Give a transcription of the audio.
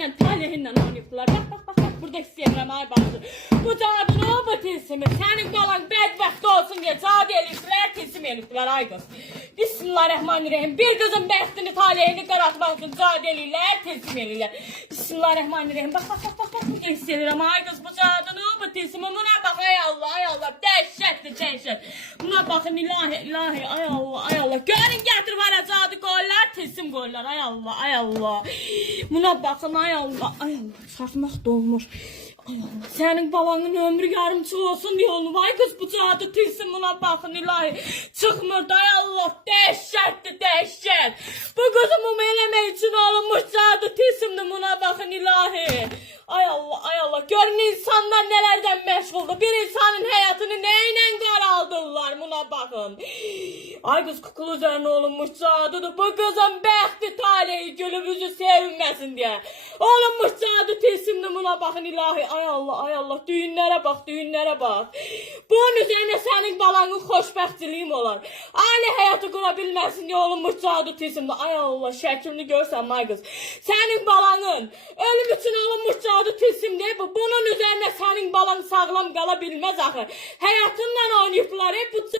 həyatınla, talehinlə oynayıbdılar. Bak, burada istəyirəm ay bacı. Bu cadını, bu tilsimi, sənin qalan bədbəxt olsun diye cad elifdilər, tilsim elifdilər ay qız. Bismillahirrahmanirrahim. Bir qızın bəxtini, taleyini qaratmaq üçün cad elirlər, tilsim elirlər. Bismillahirrahmanirrahim. Bak, burada istəyirəm ay qız. Bu cadını, bu tilsimi, buna bax ay Allah, dəhşətdir, dəhşət. Buna baxın, ilahi, ay Allah. Görün, gətir var cadı qoyurlar, tilsim qoyurlar, ay Allah. Buna baxın, ay Allah, çarpmaq dolmuş. Ay Allah, sənin balanın ömrü yarımçı olsun diye onu. Vay kız bu cadı tilsim, buna baxın ilahi. Çıxmırdı, ay Allah, dəhşətdir, dəhşət. Bu kızımı eləmək üçün olunmuş cadı tilsimdir, buna baxın ilahi. Ay Allah, görün insanlar nelerden məşğuldur. Bir insanın həyatını neyle qaraldırlar, buna bakın. Ay kız kukul üzerine olunmuş cadıdır. Bu kızın bəxti taleyi gülümüzü sevinməsin diye. Olunmuş cadı tilsimdir, buna bakın ilahi. Ay Allah, düğünlere bak. Bunun üzerine senin balanın xoşbəxtçiliyim olar. Aile hayatı qura bilməsin diye olunmuş cadı tilsimdir. Ay Allah, şəklini görsən ay kız. Senin balanın ölüm için olunmuş cadı tilsim değil bu. Bunun üzerine senin balan sağlam qala bilməz axı. Həyatınla oynayıblar. Bu